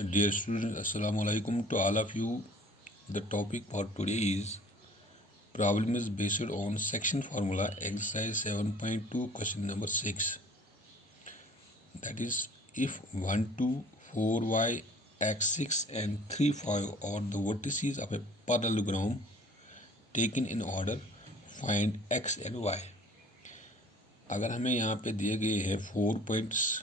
Dear students, Assalamu alaikum to all of you. The topic for today is problem is based on section formula exercise 7.2 question number 6. That is, if 1, 2, 4y, x6 and 3, 5 are the vertices of a parallelogram taken in order, find x and y. अगर हमें यहाँ पे दिए गए हैं 4 points.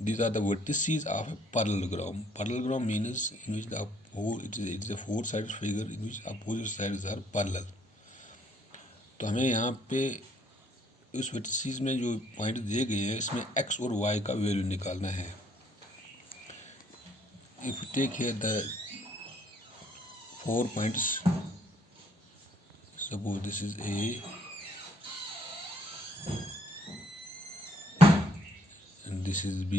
These are the vertices of a parallelogram. Parallelogram means in which it is a four-sided figure in which opposite sides are parallel. तो हमें यहाँ पे उस vertices में जो पॉइंट दिए गए हैं इसमें x और y का वैल्यू निकालना है. If you take here the 4 points, suppose this is A and this is B.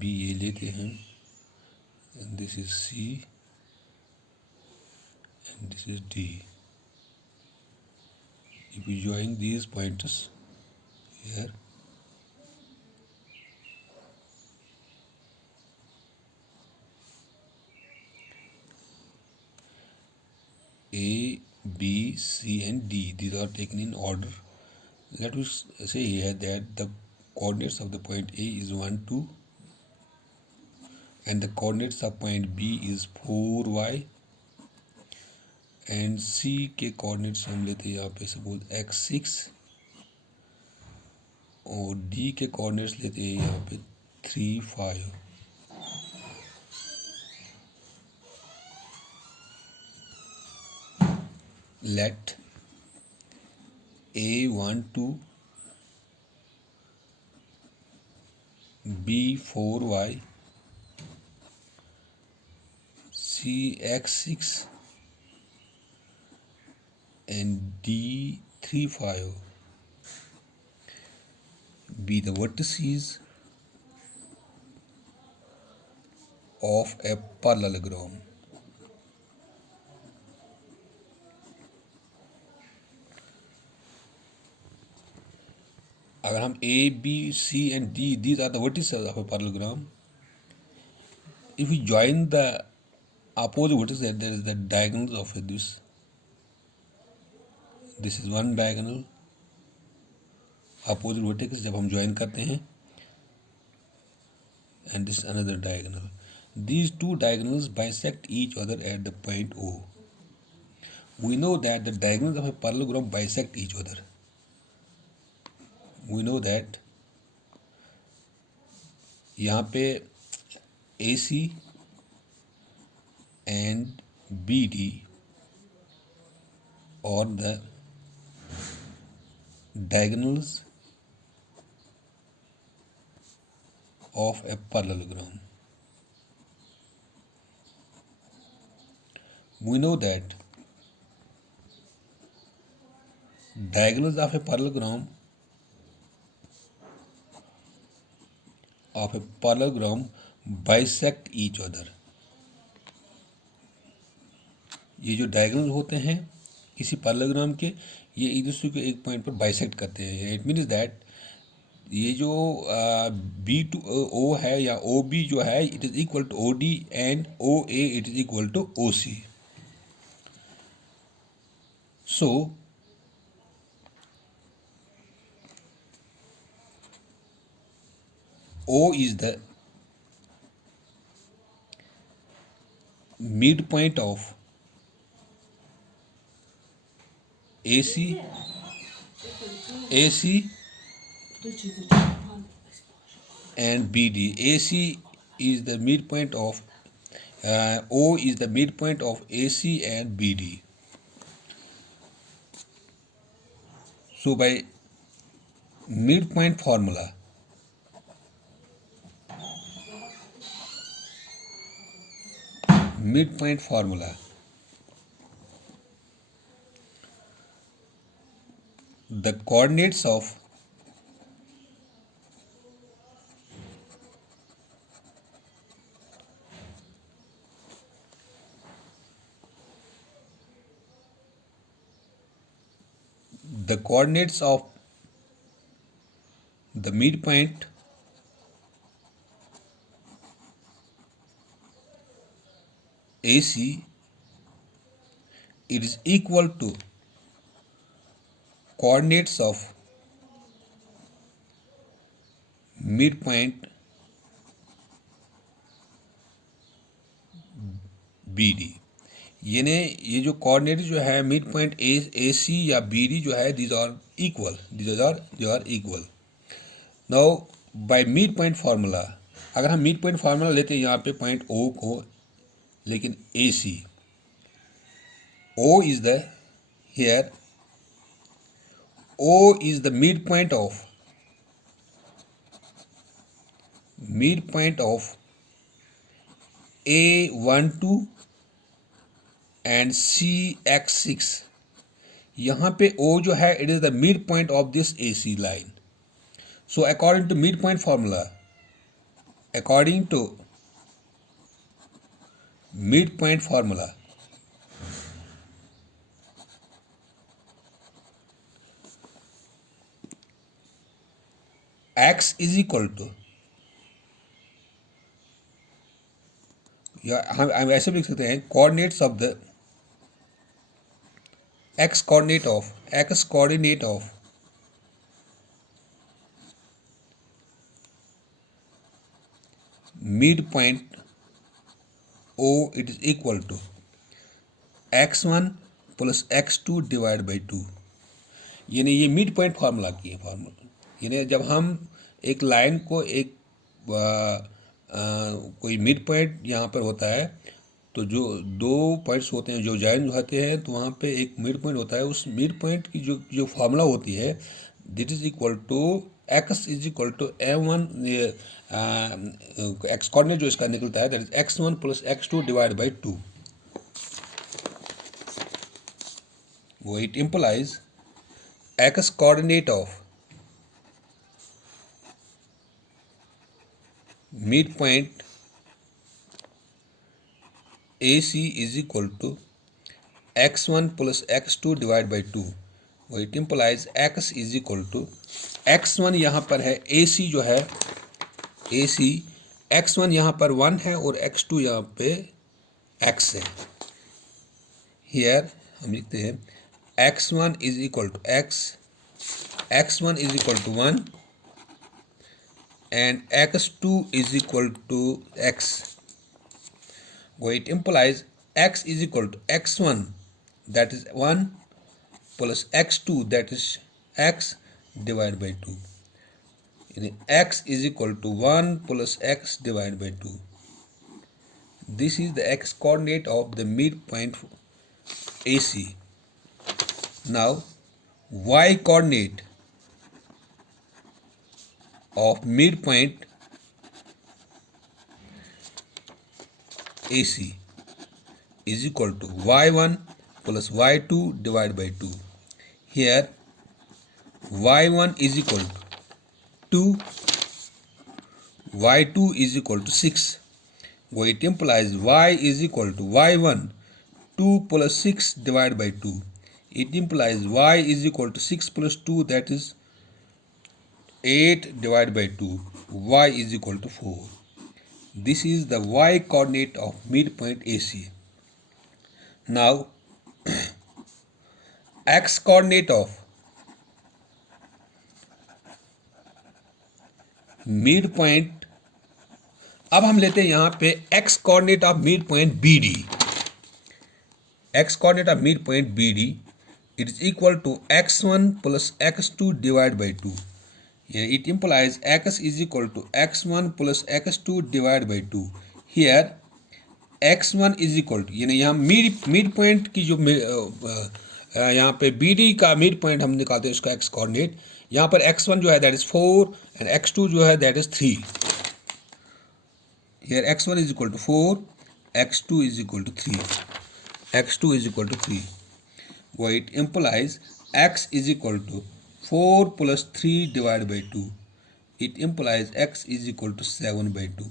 B ये लेते हैं and this is C and this is D. If you join these pointers here, A, B, C and D, these are taken in order. Let us say here that the coordinates of the point A is 1, 2 and the coordinates of point B is 4y and C के coordinates हम लेते हैं यहाँ पे suppose x6 और D के coordinates लेते हैं यहाँ पे 3, 5. Let A 1, 2, B 4y, C x6 and D 3, 5 be the vertices of a parallelogram. अगर हम A, B, C and D, these are the vertices of a parallelogram. If we join the opposite vertices, there is the diagonals of this. This is one diagonal. Opposite vertex जब हम join करते हैं, and this is another diagonal. These two diagonals bisect each other at the point O. We know that the diagonals of a parallelogram bisect each other. We know that यहाँ पे AC and BD are the diagonals of a parallelogram. We know that diagonals of a parallelogram bisect each other. ये जो डायगोनल होते हैं किसी पैरेललोग्राम के, ये एक दूसरे को एक पॉइंट पर बाइसेक्ट करते हैं. इट मीन्स दैट ये जो बी टू ओ है या ओ बी जो है, it is equal to O D and O A it is equal to O C. So O is the midpoint of AC and BD. AC is the midpoint of O is the midpoint of AC and BD. So by midpoint formula, the coordinates of the coordinates of the midpoint AC, it is equal to coordinates of midpoint BD। यानी ये जो कोऑर्डिनेट जो है mid point AC या BD जो है these are equal, these are equal। Now by mid point formula, अगर हम मिड पॉइंट फार्मूला लेते हैं यहाँ पे पॉइंट O को, लेकिन AC O is the here O is the midpoint of A12 and CX6। यहाँ पे O जो है it is the midpoint of this AC line। So according to midpoint formula, X is equal to, या हम ऐसे भी लिख सकते हैं coordinates of the X coordinate of midpoint O, it is equal to x1 plus x2 divide by 2। यानी ये mid point formula की है फार्मूला। यानी जब हम एक लाइन को एक कोई मिड पॉइंट यहाँ पर होता है, तो जो दो पॉइंट्स होते हैं जो जॉइन होते हैं, तो वहाँ पे एक मिड पॉइंट होता है। उस मिड पॉइंट की जो फार्मूला होती है that is equal to x is equal to m1, x coordinate जो इसका निकलता है that is x1 plus x2 divide by 2। वो it implies x coordinate of midpoint AC is equal to x1 plus x2 divide by 2। वो it implies x is equal to x1 यहाँ पर है, AC जो है AC x1 यहाँ पर 1 है और x2 यहाँ पे x है। हियर हम लिखते हैं x1 is equal to x1 is equal to 1 and x2 is equal to x। Well, it implies x is equal to x1 that is 1 plus x2 that is x divided by 2। यानी x is equal to 1 plus x divided by 2। This is the x coordinate of the midpoint AC। Now y coordinate of midpoint AC is equal to y1 plus y2 divided by 2। Here y1 is equal to 2, y2 is equal to 6। Well, it implies y is equal to y1 2 plus 6 divided by 2। It implies y is equal to 6 plus 2 that is 8 divided by 2, y is equal to 4। This is the y coordinate of midpoint AC। Now x coordinate of midpoint, अब हम लेते हैं यहाँ पे x coordinate of midpoint BD। x coordinate of midpoint BD it is equal to x1 plus x2 divided by 2। It implies x is equal to x1 plus x2 divided by 2। Here x1 is equal to, यानी यहाँ mid point की जो यहाँ पे BD का mid point हम निकालते हैं उसका x कोऑर्डिनेट। यहाँ पर x1 जो है दैट इज 4 एंड x2 जो है that is 3। Here x1 is equal to 4, x2 is equal to 3, x2 is equal to 3। Well, it implies x is equal to 4 plus 3 divided by 2। It implies x is equal to 7 by 2।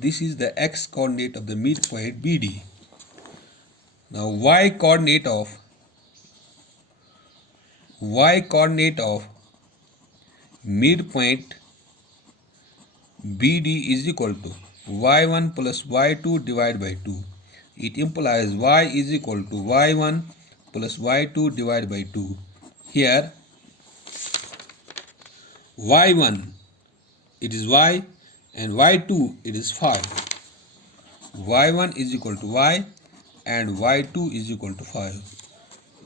This is the x coordinate of the midpoint BD। Now y coordinate of y coordinate of midpoint BD is equal to y1 plus y2 divided by 2. It implies y is equal to y1 plus y2 divided by 2. Here y1 it is y and y2 it is 5. y1 is equal to y and y2 is equal to 5.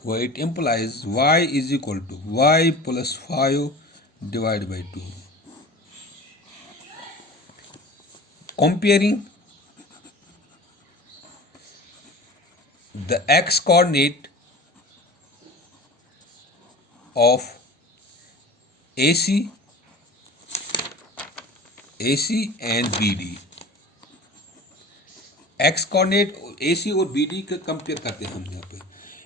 Where it implies y is equal to y plus 5 divided by 2. Comparing the x coordinate of AC and BD. x coordinate AC और BD का कंपेयर करते हैं हम यहाँ पे।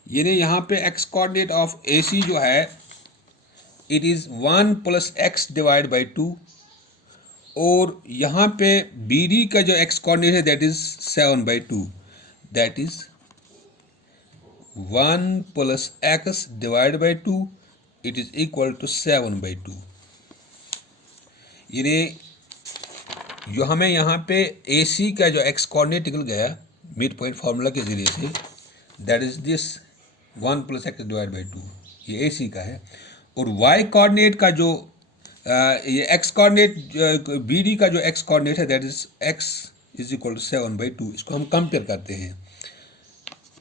यानी यहाँ पे x कोऑर्डिनेट ऑफ AC जो है it is 1 plus x divide by 2 और यहाँ पे BD का जो x कोऑर्डिनेट है that is 7/2, that is 1 plus x divide by 2 it is equal to 7/2। यानी जो हमें यहाँ पे AC का जो x कोऑर्डिनेट निकल गया मिड पॉइंट फार्मूला के ज़रिए say that is this 1 plus x divide by 2, ये AC का है। और y कोऑर्डिनेट का जो ये x कोऑर्डिनेट BD का जो x कोऑर्डिनेट है that is x is equal to 7/2। इसको हम कंपेयर करते हैं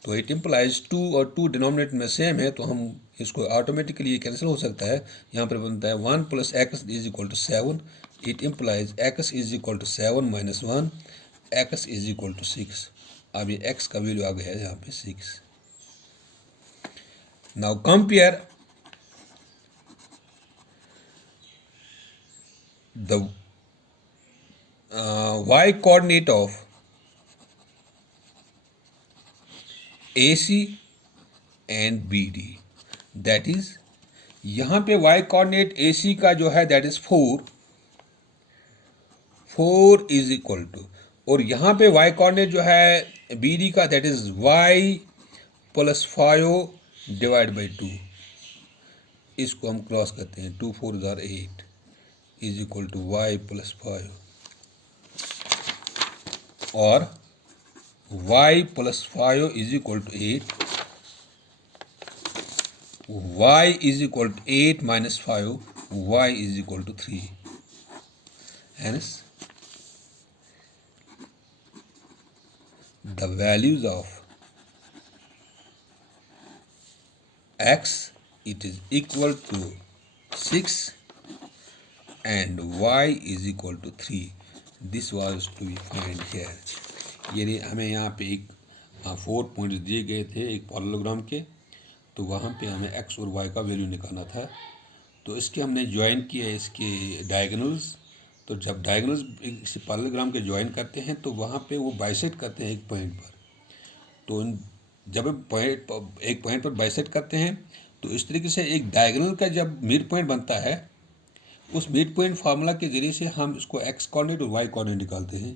तो इट इम्प्लाइज 2 और 2 डिनोमिनेटर में सेम है तो हम इसको ऑटोमेटिकली ये कैंसिल हो सकता है। यहाँ पर बनता है 1 plus x is equal to 7। It implies x is equal to 7 minus 1, x is equal to 6। अब ये x का वैल्यू आ गया है यहाँ पे 6। Now compare the y coordinate of AC and BD, that is यहाँ पे y कोऑर्डिनेट AC का जो है that is 4 is equal to, और यहाँ पे y कोऑर्डिनेट जो है BD का that is y plus 5 divide by 2। इसको हम क्रॉस करते हैं 2 4 = 8 is equal to y plus 5 और y plus 5 is equal to 8, y is equal to 8 minus 5, y is equal to 3। Hence, the values of x it is equal to 6 and y is equal to 3. This was to be find here. यानी हमें यहाँ पे एक 4 पॉइंट्स दिए गए थे एक पैरेललोग्राम के, तो वहाँ पे हमें x और y का वैल्यू निकालना था। तो इसके हमने ज्वाइन किया इसके डायगोनल्स। तो जब डायगोनल्स इस पैरेललोग्राम के ज्वाइन करते हैं तो वहाँ पे वो बाइसेक्ट करते हैं एक पॉइंट पर। तो जब एक पॉइंट पर बाइसेक्ट करते हैं तो इस तरीके से एक डायगोनल का जब मिड पॉइंट बनता है उस मिड पॉइंट फार्मूला के ज़रिए से हम इसको x कोऑर्डिनेट और y कोऑर्डिनेट निकालते हैं।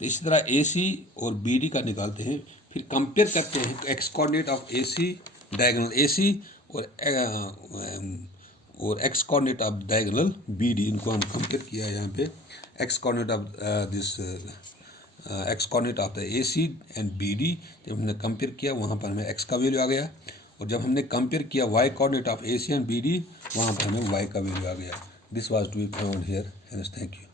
तो इसी तरह AC और BD का निकालते हैं, फिर कंपेयर करते हैं x coordinate of AC diagonal AC और x coordinate of diagonal BD। इनको हम कंपेयर किया है यहाँ पे x coordinate of this x coordinate of the AC and BD। जब हमने कंपेयर किया वहाँ पर हमें x का वैल्यू आ गया, और जब हमने कंपेयर किया y coordinate of AC and BD वहाँ पर हमें y का वैल्यू आ गया। This was to be found here. Thank you.